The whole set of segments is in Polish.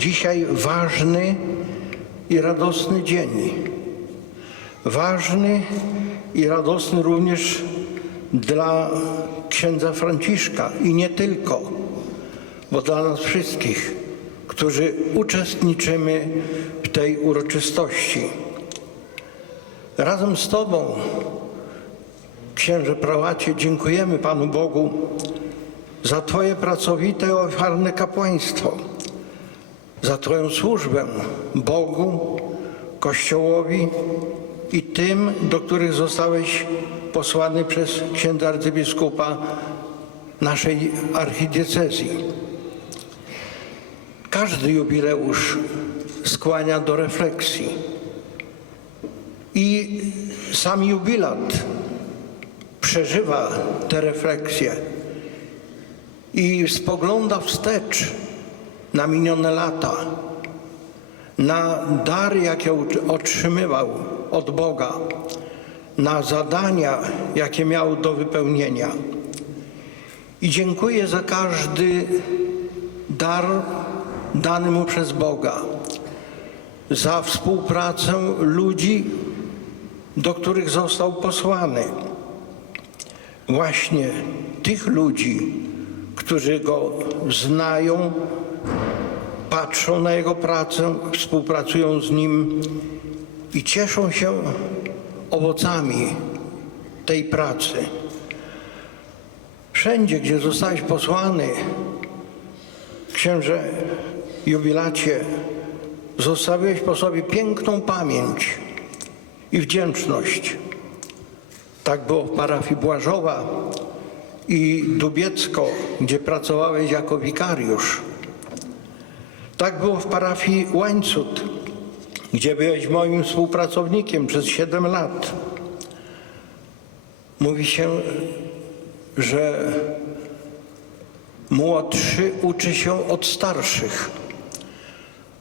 dzisiaj ważny i radosny dzień. Ważny i radosny również dla księdza Franciszka i nie tylko, bo dla nas wszystkich, którzy uczestniczymy w tej uroczystości. Razem z Tobą, księże prałacie, dziękujemy Panu Bogu za Twoje pracowite ofiarne kapłaństwo, za Twoją służbę Bogu, Kościołowi i tym, do których zostałeś posłany przez księdza arcybiskupa naszej archidiecezji. Każdy jubileusz skłania do refleksji. I sam jubilat przeżywa te refleksje i spogląda wstecz na minione lata, na dary, jakie otrzymywał od Boga, na zadania, jakie miał do wypełnienia. I dziękuję za każdy dar dany mu przez Boga, za współpracę ludzi, do których został posłany. Właśnie tych ludzi, którzy go znają, patrzą na jego pracę, współpracują z nim i cieszą się owocami tej pracy. Wszędzie, gdzie zostałeś posłany, księże jubilacie, zostawiłeś po sobie piękną pamięć i wdzięczność. Tak było w parafii Błażowa i Dubiecko, gdzie pracowałeś jako wikariusz. Tak było w parafii Łańcut, gdzie byłeś moim współpracownikiem przez 7 lat. Mówi się, że młodszy uczy się od starszych.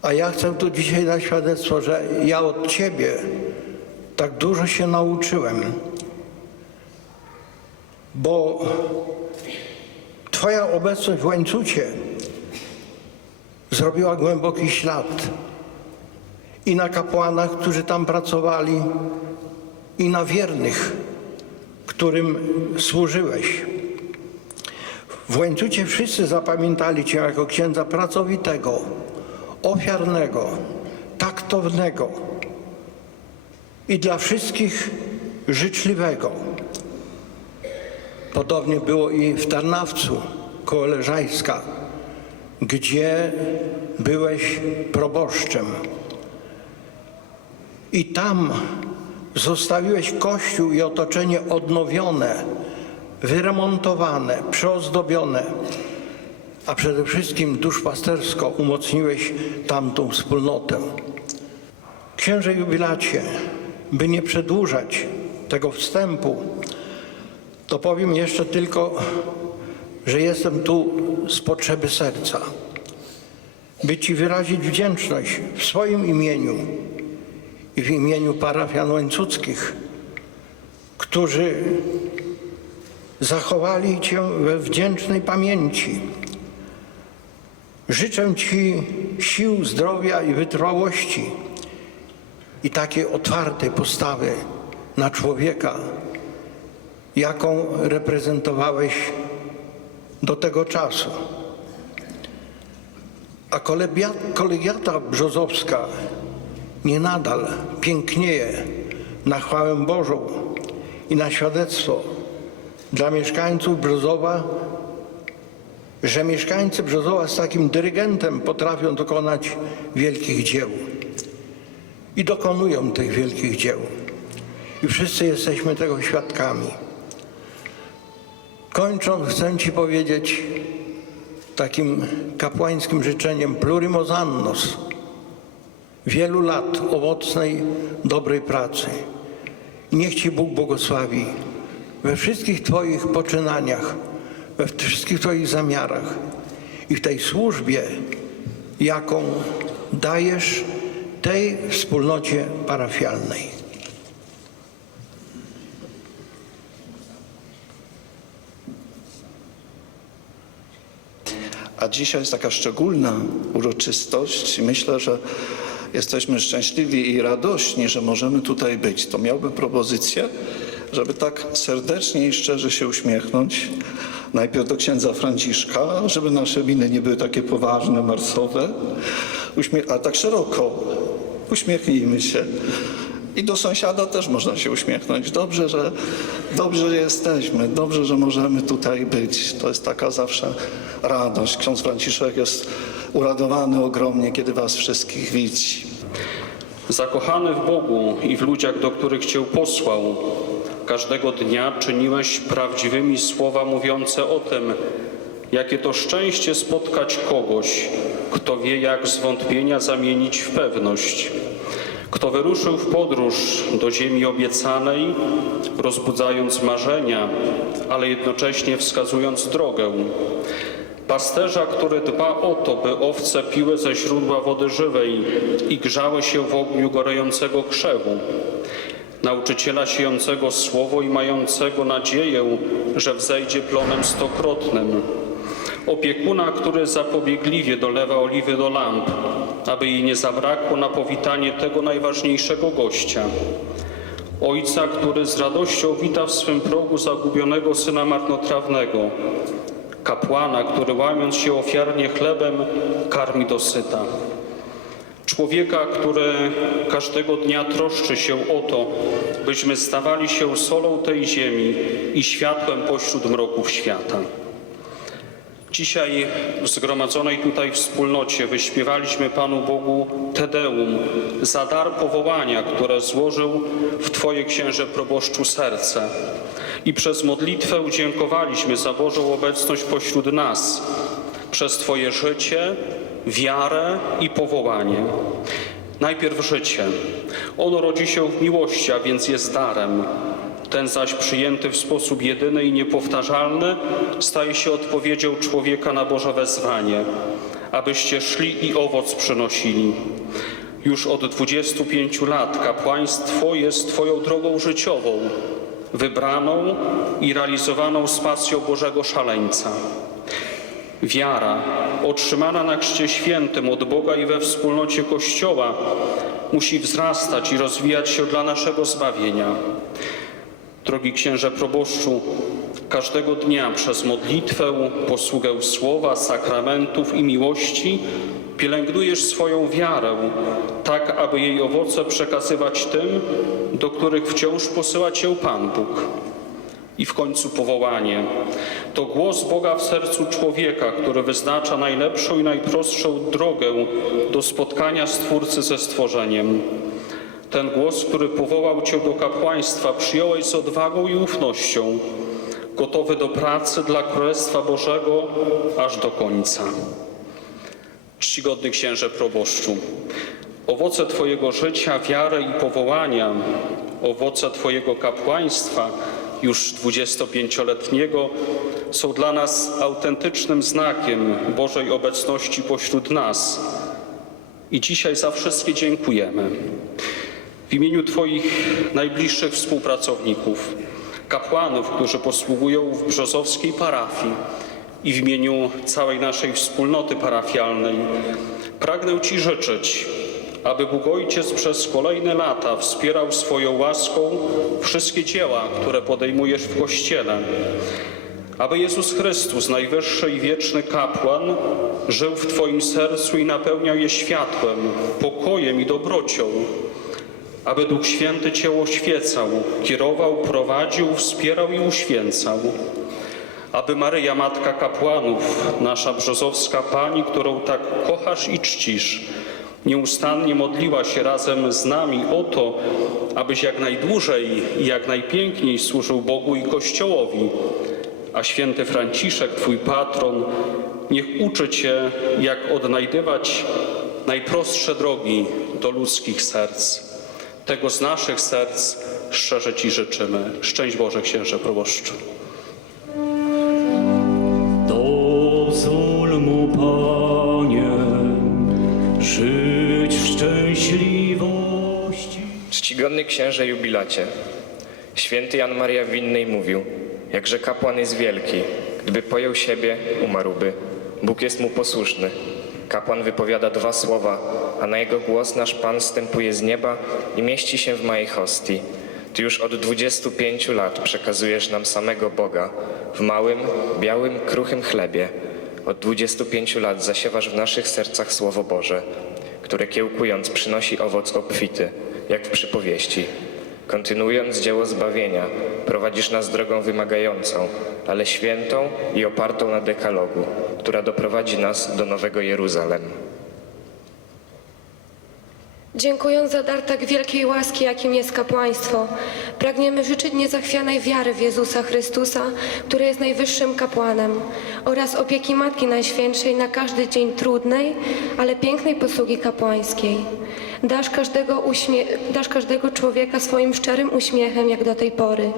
A ja chcę tu dzisiaj dać świadectwo, że ja od Ciebie tak dużo się nauczyłem, bo Twoja obecność w łańcucie zrobiła głęboki ślad i na kapłanach, którzy tam pracowali, i na wiernych, którym służyłeś. W łańcucie wszyscy zapamiętali Cię jako księdza pracowitego, ofiarnego, taktownego i dla wszystkich życzliwego. Podobnie było i w Tarnawcu koło Leżajska, gdzie byłeś proboszczem. I tam zostawiłeś kościół i otoczenie odnowione, wyremontowane, przeozdobione, a przede wszystkim duszpastersko umocniłeś tamtą wspólnotę. Księże jubilacie, by nie przedłużać tego wstępu, to powiem jeszcze tylko, że jestem tu z potrzeby serca, by Ci wyrazić wdzięczność w swoim imieniu i w imieniu parafian łańcuckich, którzy zachowali Cię we wdzięcznej pamięci. Życzę Ci sił, zdrowia i wytrwałości i takiej otwartej postawy na człowieka, jaką reprezentowałeś do tego czasu. A kolegia- kolegiata brzozowska nie nadal pięknieje na chwałę Bożą i na świadectwo dla mieszkańców Brzozowa, że mieszkańcy Brzozowa z takim dyrygentem potrafią dokonać wielkich dzieł. I dokonują tych wielkich dzieł. I wszyscy jesteśmy tego świadkami. Kończąc, chcę Ci powiedzieć takim kapłańskim życzeniem plurimos annos, wielu lat owocnej, dobrej pracy. Niech Ci Bóg błogosławi we wszystkich Twoich poczynaniach, we wszystkich Twoich zamiarach i w tej służbie, jaką dajesz tej wspólnocie parafialnej. A dzisiaj jest taka szczególna uroczystość myślę, że jesteśmy szczęśliwi i radośni, że możemy tutaj być. To miałbym propozycję, żeby tak serdecznie i szczerze się uśmiechnąć. Najpierw do księdza Franciszka, żeby nasze miny nie były takie poważne, marsowe, Uśmie- a tak szeroko. Uśmiechnijmy się. I do sąsiada też można się uśmiechnąć. Dobrze, że, dobrze, jesteśmy, dobrze, że możemy tutaj być. To jest taka zawsze radość. Ksiądz Franciszek jest uradowany ogromnie, kiedy was wszystkich widzi. Zakochany w Bogu i w ludziach, do których Cię posłał, każdego dnia czyniłeś prawdziwymi słowa mówiące o tym, jakie to szczęście spotkać kogoś, kto wie, jak zwątpienia zamienić w pewność, kto wyruszył w podróż do ziemi obiecanej, rozbudzając marzenia, ale jednocześnie wskazując drogę. Pasterza, który dba o to, by owce piły ze źródła wody żywej i grzały się w ogniu gorejącego krzewu. Nauczyciela siejącego słowo i mającego nadzieję, że wzejdzie plonem stokrotnym. Opiekuna, który zapobiegliwie dolewa oliwy do lamp, aby jej nie zabrakło na powitanie tego najważniejszego gościa. Ojca, który z radością wita w swym progu zagubionego syna marnotrawnego. Kapłana, który łamiąc się ofiarnie chlebem, karmi dosyta. Człowieka, który każdego dnia troszczy się o to, byśmy stawali się solą tej ziemi i światłem pośród mroków świata. Dzisiaj w zgromadzonej tutaj wspólnocie wyśpiewaliśmy Panu Bogu Tedeum za dar powołania, które złożył w Twoje księże proboszczu serce. I przez modlitwę dziękowaliśmy za Bożą obecność pośród nas, przez Twoje życie, wiarę i powołanie. Najpierw życie. Ono rodzi się w miłości, a więc jest darem. Ten zaś przyjęty w sposób jedyny i niepowtarzalny staje się odpowiedzią człowieka na Boże wezwanie, abyście szli i owoc przynosili. Już od 25 lat kapłaństwo jest Twoją drogą życiową, wybraną i realizowaną z pasją Bożego szaleńca. Wiara, otrzymana na Chrzcie Świętym od Boga i we wspólnocie Kościoła, musi wzrastać i rozwijać się dla naszego zbawienia. Drogi księże proboszczu, każdego dnia przez modlitwę, posługę słowa, sakramentów i miłości pielęgnujesz swoją wiarę, tak aby jej owoce przekazywać tym, do których wciąż posyła cię Pan Bóg. I w końcu powołanie. To głos Boga w sercu człowieka, który wyznacza najlepszą i najprostszą drogę do spotkania Stwórcy ze stworzeniem. Ten głos, który powołał Cię do kapłaństwa, przyjąłeś z odwagą i ufnością, gotowy do pracy dla Królestwa Bożego aż do końca. Czcigodny księże proboszczu, owoce Twojego życia, wiary i powołania, owoce Twojego kapłaństwa, już 25-letniego, są dla nas autentycznym znakiem Bożej obecności pośród nas. I dzisiaj za wszystkie dziękujemy. W imieniu Twoich najbliższych współpracowników, kapłanów, którzy posługują w brzozowskiej parafii i w imieniu całej naszej wspólnoty parafialnej, pragnę Ci życzyć, aby Bóg Ojciec przez kolejne lata wspierał swoją łaską wszystkie dzieła, które podejmujesz w Kościele. Aby Jezus Chrystus, najwyższy i wieczny kapłan, żył w Twoim sercu i napełniał je światłem, pokojem i dobrocią aby Duch Święty Cię oświecał, kierował, prowadził, wspierał i uświęcał. Aby Maryja, Matka Kapłanów, nasza brzozowska Pani, którą tak kochasz i czcisz, nieustannie modliła się razem z nami o to, abyś jak najdłużej i jak najpiękniej służył Bogu i Kościołowi. A święty Franciszek, Twój patron, niech uczy Cię, jak odnajdywać najprostsze drogi do ludzkich serc. Tego z naszych serc szczerze Ci życzymy. Szczęść Boże, księże proboszczu. Dozwól mu, Panie, żyć w szczęśliwości. Czcigodny księże jubilacie, święty Jan Maria Winnej mówił, jakże kapłan jest wielki, gdyby pojął siebie, umarłby. Bóg jest mu posłuszny. Kapłan wypowiada dwa słowa, a na jego głos nasz Pan stępuje z nieba i mieści się w mojej hostii. Ty już od 25 lat przekazujesz nam samego Boga w małym, białym, kruchym chlebie. Od 25 lat zasiewasz w naszych sercach Słowo Boże, które kiełkując przynosi owoc obfity, jak w przypowieści. Kontynuując dzieło zbawienia, prowadzisz nas drogą wymagającą, ale świętą i opartą na dekalogu, która doprowadzi nas do Nowego Jeruzalem. Dziękując za dar tak wielkiej łaski, jakim jest kapłaństwo, pragniemy życzyć niezachwianej wiary w Jezusa Chrystusa, który jest najwyższym kapłanem, oraz opieki Matki Najświętszej na każdy dzień trudnej, ale pięknej posługi kapłańskiej. Dasz każdego, dasz każdego człowieka swoim szczerym uśmiechem, jak do tej pory,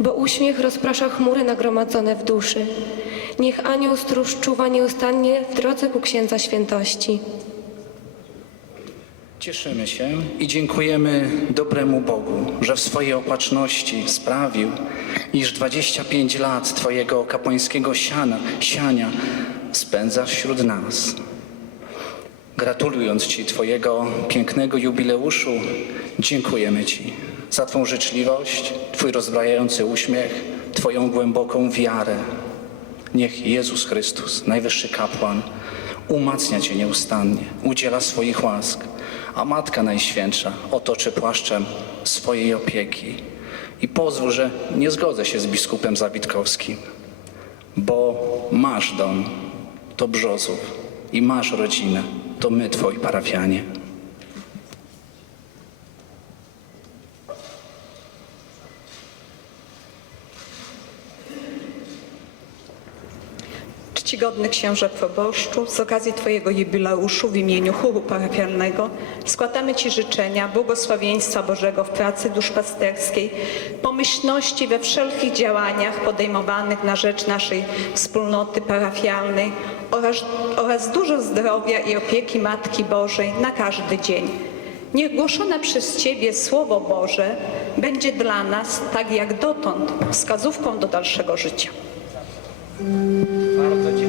bo uśmiech rozprasza chmury nagromadzone w duszy. Niech anioł stróż czuwa nieustannie w drodze ku Księdza Świętości. Cieszymy się i dziękujemy dobremu Bogu, że w swojej opatrzności sprawił, iż 25 lat Twojego kapłańskiego siana, siania spędzasz wśród nas. Gratulując Ci Twojego pięknego jubileuszu, dziękujemy Ci za Twą życzliwość, Twój rozbrajający uśmiech, Twoją głęboką wiarę. Niech Jezus Chrystus, najwyższy kapłan, umacnia Cię nieustannie, udziela swoich łask, a Matka Najświętsza otoczy płaszczem swojej opieki. I pozwól, że nie zgodzę się z biskupem Zawitkowskim, bo masz dom, to Brzozów, i masz rodzinę, to my, Twoi parafianie. Czcigodny księże proboszczu, z okazji Twojego jubileuszu w imieniu chóru parafialnego składamy Ci życzenia błogosławieństwa Bożego w pracy duszpasterskiej, pomyślności we wszelkich działaniach podejmowanych na rzecz naszej wspólnoty parafialnej oraz, oraz dużo zdrowia i opieki Matki Bożej na każdy dzień. Niech głoszone przez Ciebie Słowo Boże będzie dla nas, tak jak dotąd, wskazówką do dalszego życia. Nie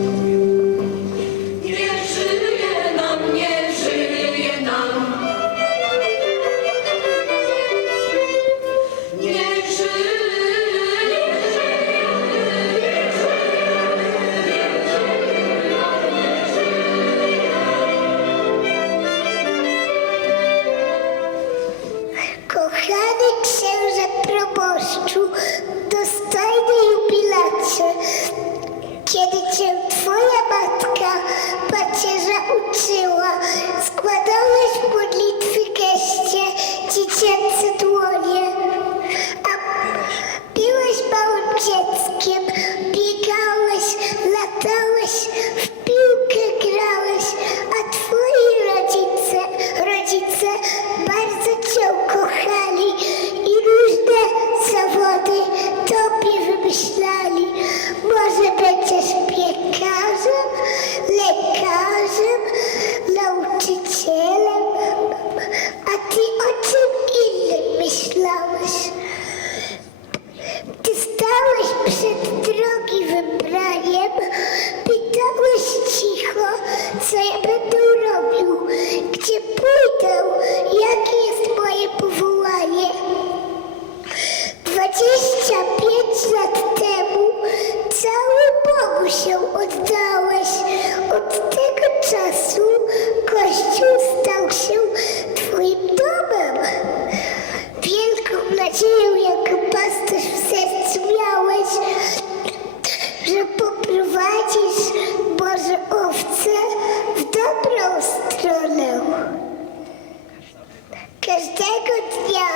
Każdego dnia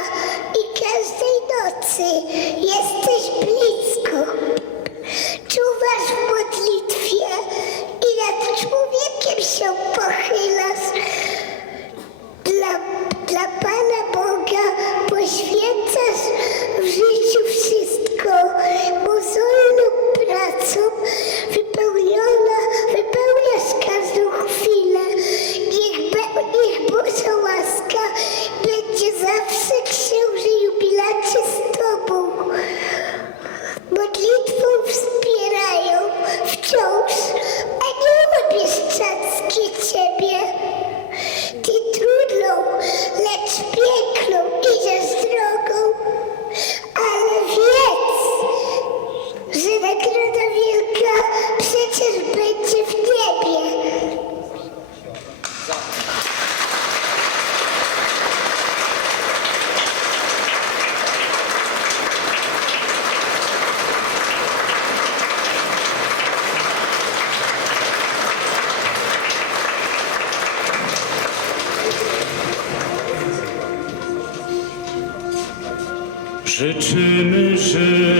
i każdej nocy jesteś blisko. Życzymy życia